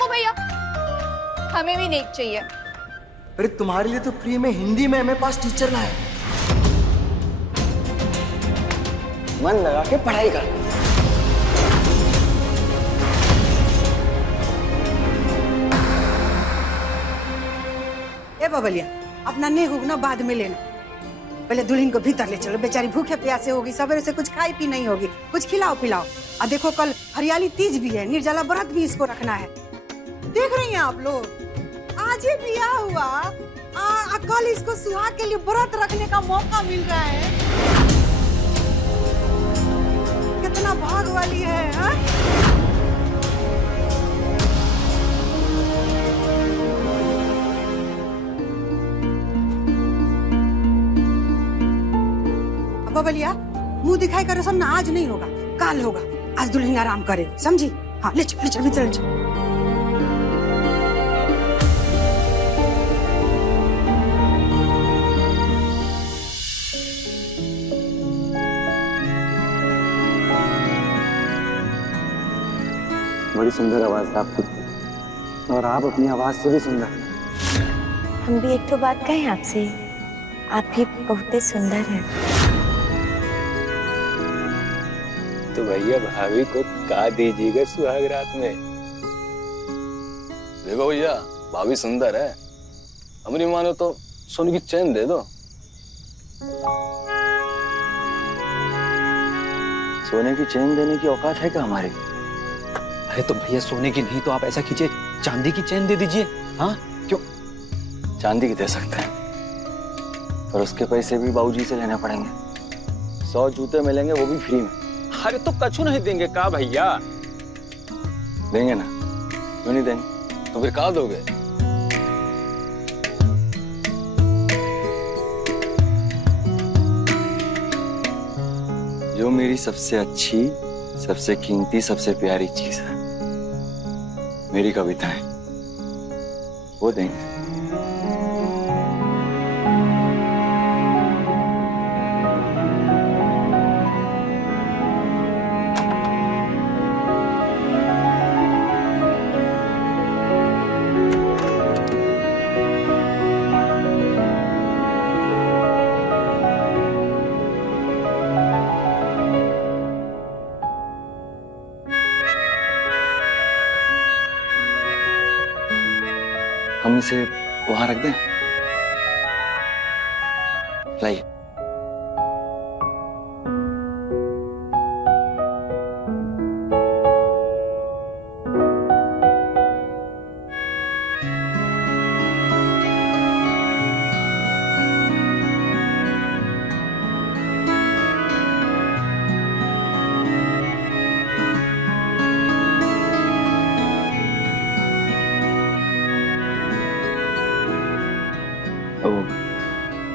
रुको भैया, हमें भी नेक चाहिए। अरे तुम्हारे लिए तो फ्री में हिंदी में एमए पास टीचर लाए। मन लगा के पढ़ाई कर। ए बबलिया, अपना नेक उगना बाद में लेना, पहले दुल्हन को भीतर ले चलो। बेचारी भूखे प्यासे होगी, सवेरे से कुछ खाई पी नहीं होगी, कुछ खिलाओ पिलाओ। और देखो कल हरियाली तीज भी है, निर्जला व्रत भी इसको रखना है। देख रही हैं आप लोग, आज ही बियाह हुआ कल इसको सुहाग के लिए व्रत रखने का मौका मिल रहा है। कितना भाग वाली है, हाँ? बबलिया, मुंह दिखाई कर रसम ना आज नहीं होगा, कल होगा। आज दुल्हन आराम करे, समझी? हाँ, ले चल चल चल। बड़ी सुंदर आवाज है आपकी, और आप अपनी आवाज से भी सुंदर। हम भी एक तो बात कहें आपसे, आप भी बहुत सुंदर हैं। तो भैया भाभी को का दीजिएगा सुहाग रात में। देखो भैया, भाभी सुंदर है, हमारी मानो तो सोने की चैन दे दो। सोने की चैन देने की औकात है क्या हमारी? अरे तो भैया सोने की नहीं तो आप ऐसा कीजिए, चांदी की चैन दे दीजिए। हाँ क्यों? चांदी की दे सकते हैं, पर उसके पैसे भी बाबूजी से लेने पड़ेंगे। 100 जूते मिलेंगे, वो भी फ्री में। अरे तो कछु नहीं देंगे का भैया? देंगे ना, क्यों नहीं देंगे? तो फिर कहा दोगे? जो मेरी सबसे अच्छी, सबसे कीमती, सबसे प्यारी चीज है, मेरी कविताएं, वो देंगे। हम इसे वहां रख दें? लाइए।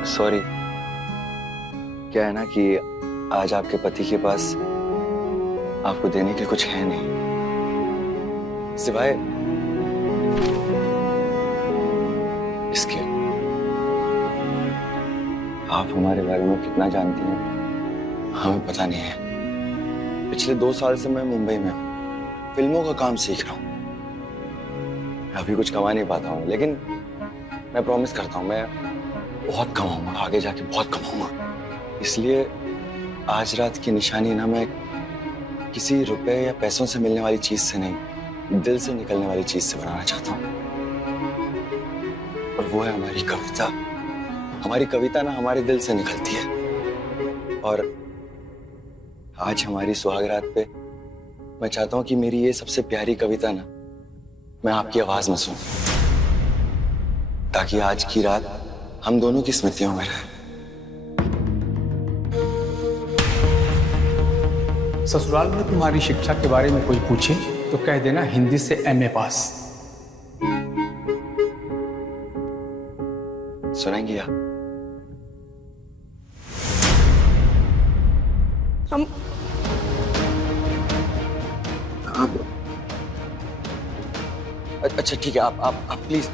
सॉरी, क्या है ना कि आज आपके पति के पास आपको देने के लिए कुछ है नहीं, सिवाय इसके। आप हमारे बारे में कितना जानती हैं हमें पता नहीं है। पिछले 2 साल से मैं मुंबई में हूँ, फिल्मों का काम सीख रहा हूँ। अभी कुछ कमा नहीं पाता हूँ, लेकिन मैं प्रॉमिस करता हूँ मैं बहुत कमाऊंगा, आगे जाके बहुत कमाऊंगा। इसलिए आज रात की निशानी ना मैं किसी रुपए या पैसों से मिलने वाली चीज से नहीं, दिल से निकलने वाली चीज से बनाना चाहता हूँ, और वो है हमारी कविता। हमारी कविता ना हमारे दिल से निकलती है, और आज हमारी सुहागरात पे मैं चाहता हूँ कि मेरी ये सबसे प्यारी कविता ना मैं आपकी आवाज में सुनूं, ताकि आज की रात हम दोनों की स्मृतियों में रहे। ससुराल में तुम्हारी शिक्षा के बारे में कोई पूछे तो कह देना हिंदी से एमए पास। सुनेंगी आप? हम अच्छा ठीक है, आप प्लीज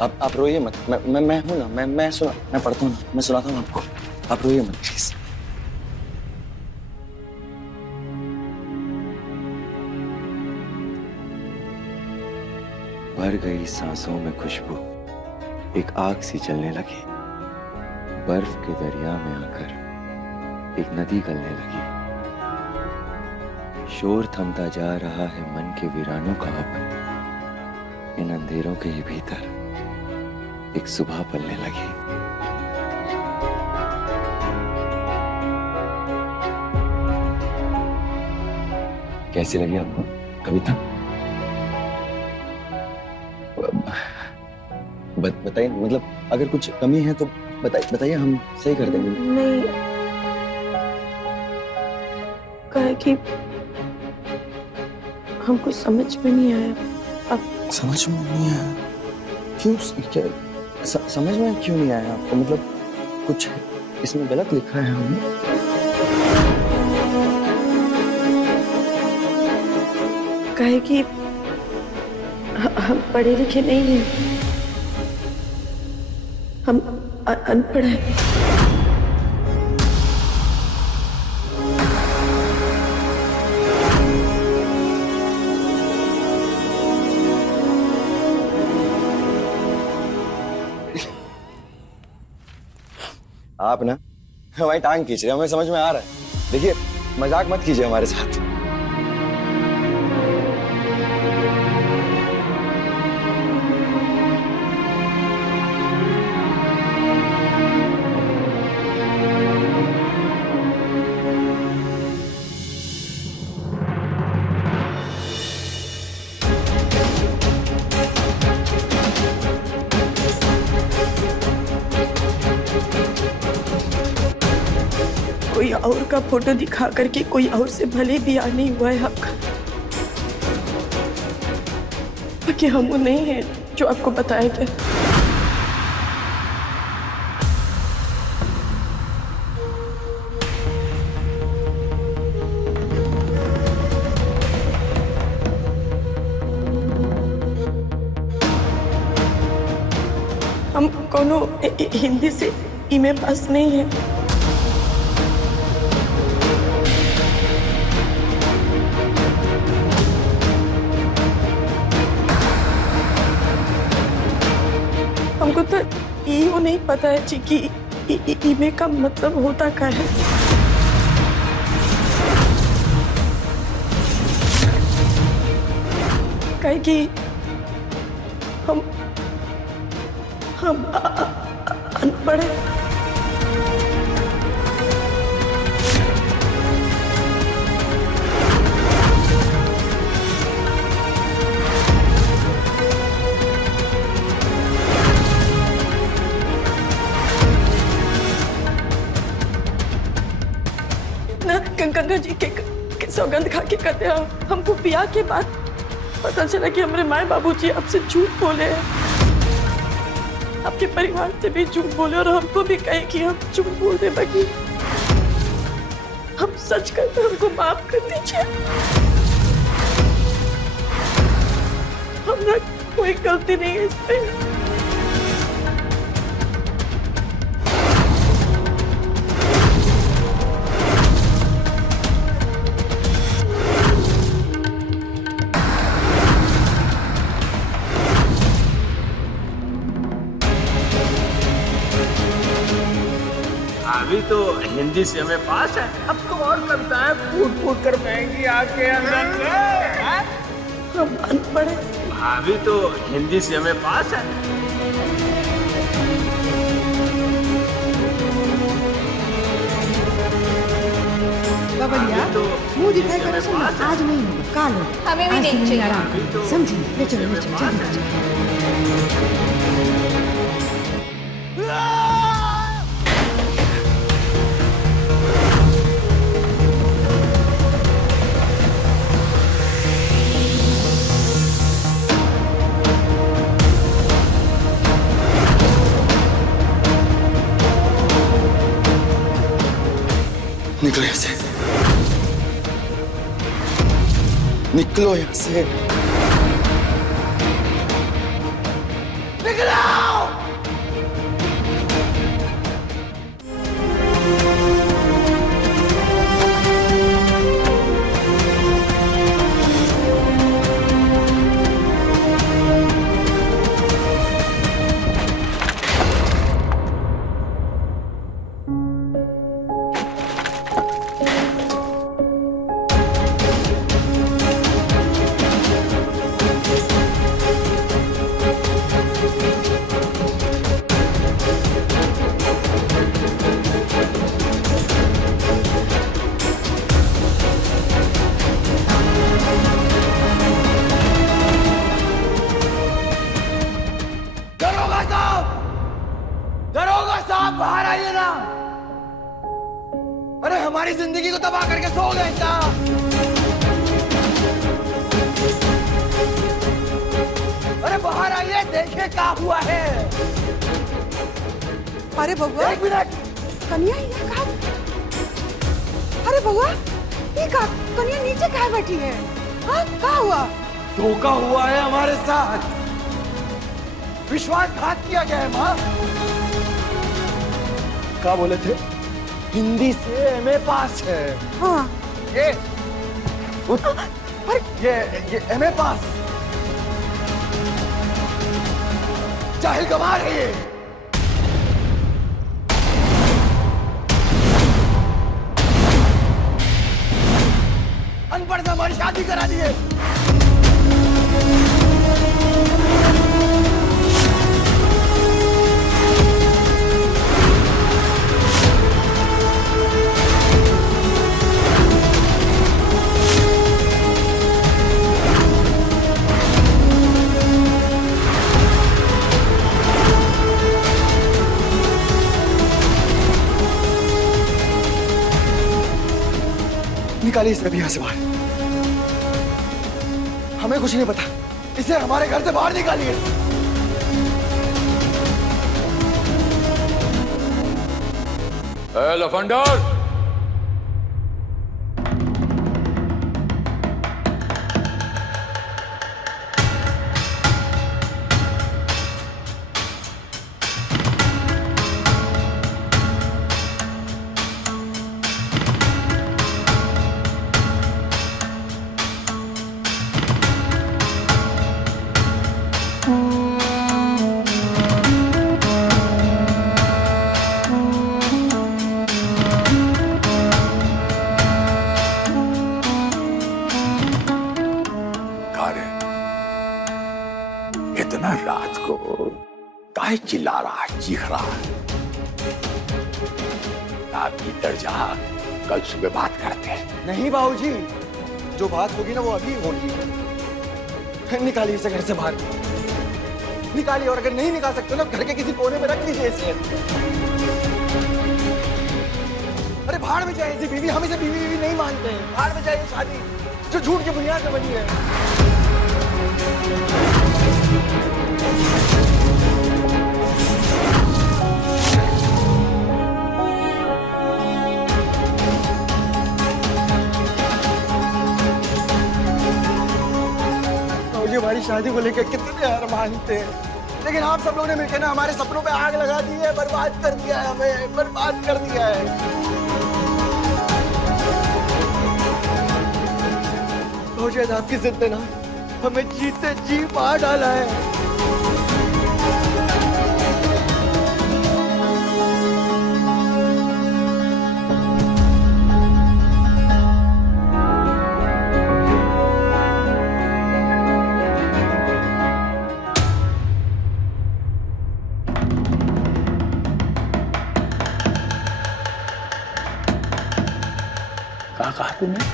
आप रोइए मत। मैं हूं ना, मैं पढ़ता हूँ, मैं सुनाता हूँ आपको। आप रोइए मत प्लीज। भर गई सांसों में खुशबू एक आग सी चलने लगी। बर्फ के दरिया में आकर एक नदी गलने लगी। शोर थमता जा रहा है मन के वीरानों का अब। इन अंधेरों के ही भीतर एक सुबह पलने लगी। कैसी लगी आपको कविता? बताइए, मतलब अगर कुछ कमी है तो बताइए, हम सही कर देंगे। नहीं, कहा कि हमको समझ में नहीं आया। अब समझ में नहीं आया? क्यों? क्या समझ में क्यों नहीं आया आपको? मतलब कुछ इसमें गलत लिखा है हमने? कहे कि हम पढ़े लिखे नहीं हैं, हम अनपढ़ हैं। आप ना हमारी टांग खींच रहे हैं, हमें समझ में आ रहा है। देखिए, मजाक मत कीजिए हमारे साथ। कोई और का फोटो दिखा करके कोई और से भले ब्याह नहीं हुआ है आपका, बाकी हम वो नहीं है जो आपको बताया गया। हम कोनो हिंदी से इमे पास नहीं है। हमको तो ये नहीं पता है जी कि ईमे का मतलब होता क्या है। कहे कि हम अनपढ़ हैं। गंगा जी के सौगंध खा के कहते हैं, हमको ब्याह के बाद पता चला कि हमारे माए बाबूजी आपसे झूठ बोले हैं, आपके परिवार से भी झूठ बोले और हमको भी कहे कि हम झूठ बोल दे। बाकी हम सच करते, हमको माफ कर दीजिए। हमारा कोई गलती नहीं है इसमें। अभी तो हिंदी से हमें पास है, अब तो और लगता है फूट फूट कर बहेंगी आके अंदर से। हम अनपढ़ हैं। अभी तो हिंदी से हमें पास है। बबलिया, मुंह दिखाई करो, सुनो, आज नहीं होगा, कल होगा। हमें भी नहीं चाहिए। समझी? ले चलो, ले चलो, जल्दी चलो। निकलो यहाँ से, निकलो यहाँ से, निकलो। बाहर आइए ना। अरे हमारी जिंदगी को तबाह करके सो गए क्या? अरे बाहर आइए, देखिए क्या हुआ है। अरे बउआ, एक मिनट। कन्या ये कहा? अरे बउआ, ये का कन्या नीचे कहाँ बैठी है? हाँ, क्या हुआ? धोखा हुआ है हमारे साथ, विश्वासघात किया गया है माँ। क्या बोले थे? हिंदी से एमए पास है। हाँ। ये एमए पास। जाहिल गंवार है ये। अनपढ़ से हमारी शादी करा दी है। निकालिए इसे अभी यहाँ से बाहर। हमें कुछ नहीं पता, इसे हमारे घर से बाहर निकालिए। लफंडर, इतना रात को काहे चिल्ला रहा है, चीख रहा है? आप भीतर जा, कल सुबह बात करते हैं। नहीं बाबूजी, जो बात होगी ना वो अभी होगी। निकालिए इसे घर से बाहर, निकालिए। और अगर नहीं निकाल सकते ना, घर के किसी कोने में रख दीजिए इसे। अरे भाड़ में जाए इसे बीवी, हम इसे बीवी बीवी नहीं मानते हैं। भाड़ में जाए शादी जो झूठ की बुनियाद पे बनी है। हमारी शादी को लेकर कितने अरमान थे, लेकिन आप सब लोगों ने मिलकर ना हमारे सपनों पे आग लगा दी है, बर्बाद कर दिया है, हमें बर्बाद कर दिया है। भौजी आपकी जिद ने ना हमें जीते जी मार डाला है। कहा तूने?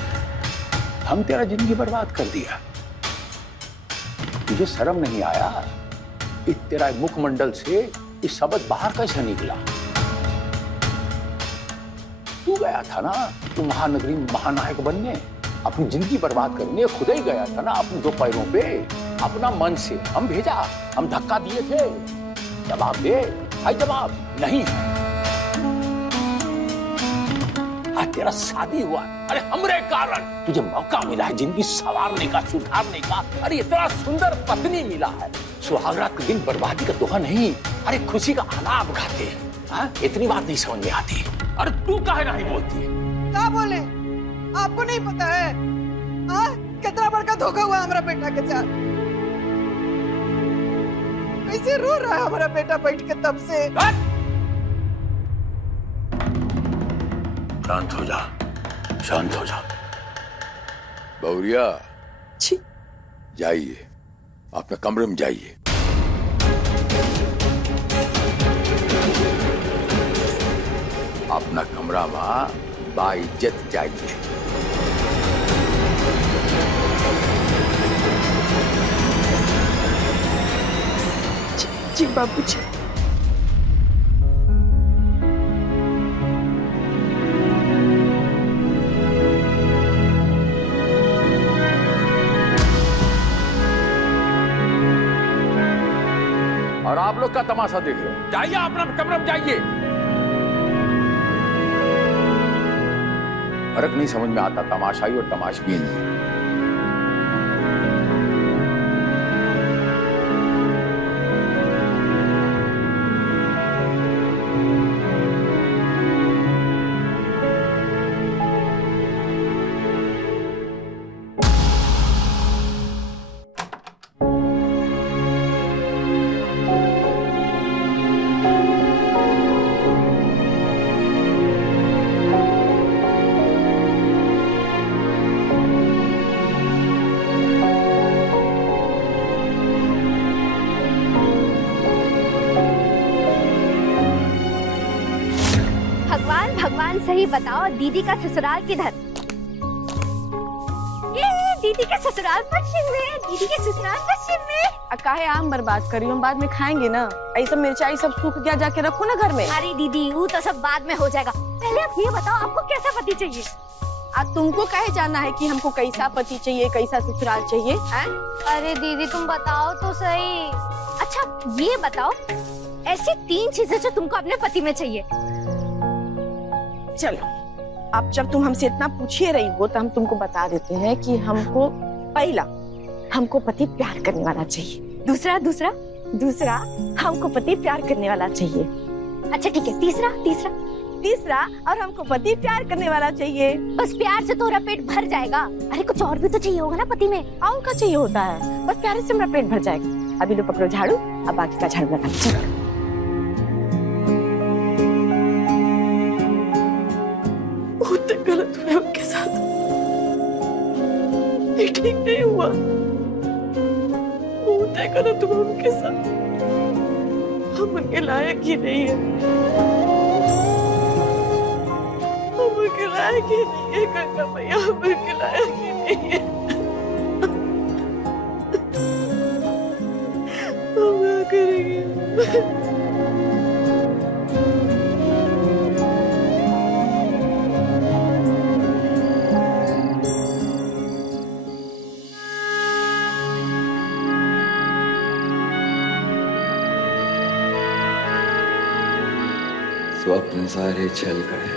हम तेरा जिंदगी बर्बाद कर दिया। तुझे शर्म नहीं आया? इस तेरा मुखमंडल से इस शब्द बाहर कैसे निकला? तू गया था ना, तू महानगरी महानायक बनने, अपनी जिंदगी बर्बाद करने खुद ही गया था ना, अपने दो पैरों पे, अपना मन से। हम भेजा, हम धक्का दिए थे। जवाब दे, है जवाब? नहीं है। आज तेरा शादी हुआ, अरे हमरे कारण तुझे मौका मिला है जिंदगी संवारने का, सुधारने का। अरे इतना सुंदर पत्नी मिला है, सुहागरात के दिन बर्बादी का दोहा नहीं, अरे खुशी का आलाप गाते हैं। इतनी बात नहीं समझ में आती। अरे तू काहे नहीं बोलती? क्या बोले? आपको नहीं पता है कितना बड़का धोखा हुआ हमारा बेटा के साथ? कैसे रो रहा है हमारा बेटा बैठ के तब से। शांत हो जा, शांत हो जा। बहुरिया, जाइए, अपने कमरे में जाइए। अपना कमरा में बाइज्जत जाइए। जी बाबूजी। आप लोग का तमाशा देख लो। जाइए अपना कमरे में जाइए। फर्क नहीं समझ में आता तमाशाई और तमाशबीन में। भगवान सही बताओ, दीदी का ससुराल किधर? ये दीदी के ससुराल पश्चिम में, दीदी के ससुराल पश्चिम में। काहे आम बर्बाद करी, हम बाद में खाएंगे ना। ऐसा मिर्चाई सब सूख गया, जाके रखो ना घर में। अरे दीदी वो तो सब बाद में हो जाएगा, पहले आप ये बताओ आपको कैसा पति चाहिए? तुमको कहे जाना है कि हमको कैसा पति चाहिए, कैसा ससुराल चाहिए है? अरे दीदी तुम बताओ तो सही। अच्छा ये बताओ, ऐसी 3 चीजें जो तुमको अपने पति में चाहिए। चलो अब जब तुम हमसे इतना पूछिए रही हो तो हम तुमको बता देते हैं कि हमको पहला, हमको पति प्यार करने वाला चाहिए। दूसरा हमको पति प्यार करने वाला चाहिए। अच्छा ठीक है, तीसरा और हमको पति प्यार करने वाला चाहिए। बस प्यार से तुम्हारा पेट भर जाएगा? अरे कुछ और भी तो चाहिए होगा ना पति में। और क्या चाहिए होता है? बस प्यार से मेरा पेट भर जाएगा। अभी लो पकड़ो झाड़ू, अब बाकी का झाड़ू लगा। चलो बहुत गलत हुआ उनके साथ, ये ठीक नहीं हुआ। बहुत गलत हुआ उनके साथ, हम उनके लायक ही नहीं है। हम उनके लायक ही नहीं है गंगा मैया, हम उनके लायक ही नहीं है। हम क्या करेंगे? स्वप्न सारे छल गए,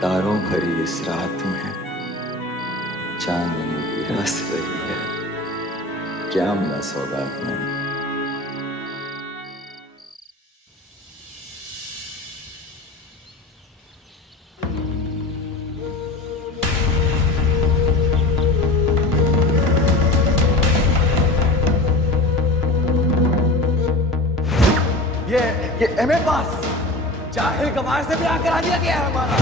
तारों भरी इस रात में चांदनी भी हंस रही है, क्या मिला सौगात में? ये एमए पास जाहिल गवार से ब्याह करा दिया गया है हमारा।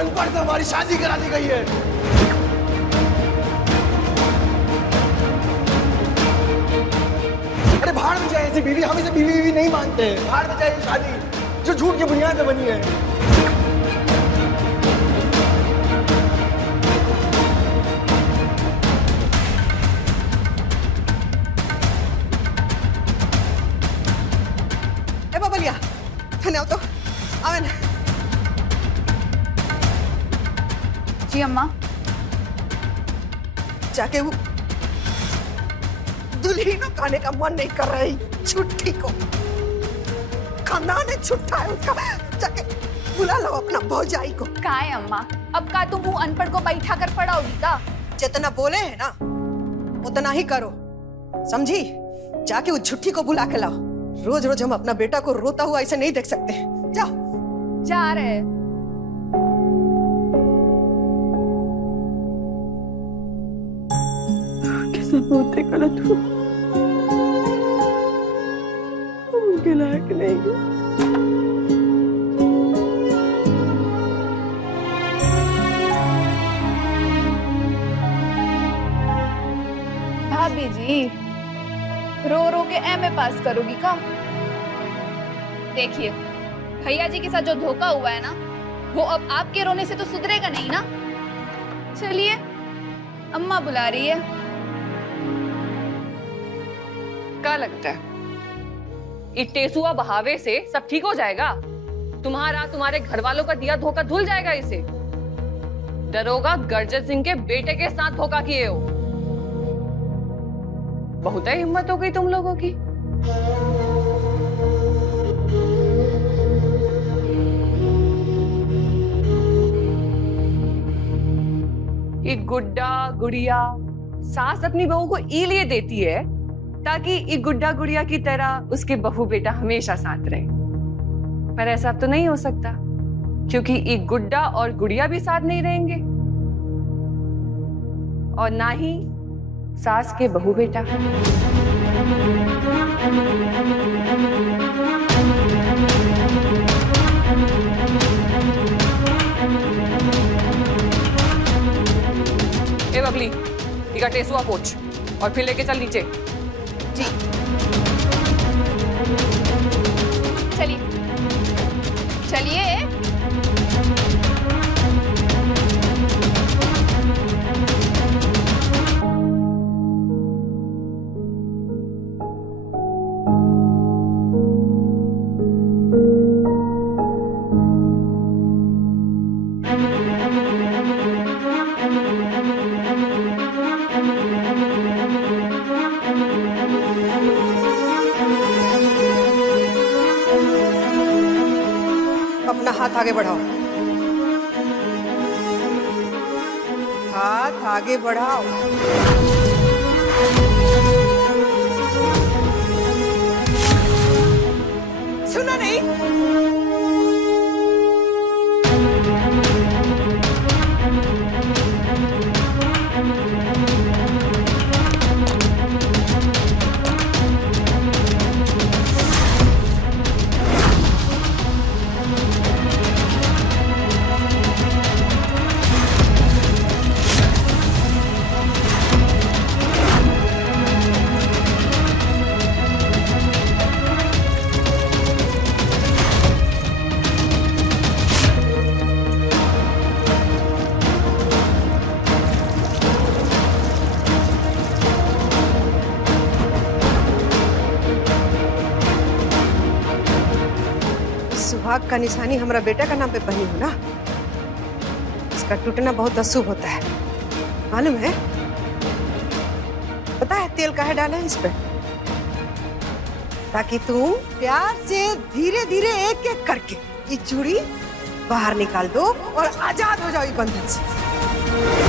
अनपढ़ से हमारी शादी करा दी गई है। अरे भाड़ में जाए ऐसी बीवी, हम इसे बीवी नहीं मानते हैं। भाड़ में जाए शादी जो झूठ की बुनियाद पे बनी है। तो आवे ना। जी अम्मा। जाके वो दुल्हन को खाने का मन नहीं कर रही, छुट्टी को खानदान है, छुट्टा है उसका। जाके बुला लो अपना भौजाई को। का है अम्मा, अब का तुम वो अनपढ़ को बैठा कर पढ़ाओगी का? जितना बोले है ना उतना ही करो, समझी? जाके वो छुट्टी को बुला के लाओ। रोज रोज हम अपना बेटा को रोता हुआ ऐसे नहीं देख सकते। जाओ। जा रहे। कैसे बहुत गलत हुआ, उनके लायक नहीं है। भाभी जी रो रो के एमए पास करोगी का? देखिए भैया जी के साथ जो धोखा हुआ है ना, वो अब आपके रोने से तो सुधरेगा नहीं ना। चलिए अम्मा बुला रही है। क्या लगता है ये टेसुआ बहावे से सब ठीक हो जाएगा? तुम्हारे घर वालों का दिया धोखा धुल जाएगा इसे? दरोगा गर्जन सिंह के बेटे के साथ धोखा किए हो। बहुत ही हिम्मत हो गई तुम लोगों की। ये गुड्डा गुड़िया सास अपनी बहू को लिए देती है ताकि ये गुड्डा गुड़िया की तरह उसके बहू बेटा हमेशा साथ रहे। पर ऐसा अब तो नहीं हो सकता, क्योंकि ये गुड्डा और गुड़िया भी साथ नहीं रहेंगे और ना ही सास के बहू बेटा। ए बबली, इका टेसुआ पोछ और फिर लेके चल नीचे। जी चलिए चलिए। अपना हाथ आगे बढ़ाओ, हाथ आगे बढ़ाओ। सुना नहीं? सुहाग का निशानी हमारा बेटा का नाम पे पहनी हो ना, इसका टूटना बहुत अशुभ होता है, मालूम है? पता है तेल काहे डाले हैं इस पे? ताकि तुम प्यार से धीरे धीरे एक एक करके ये चूड़ी बाहर निकाल दो और आजाद हो जाओ इस बंधन से।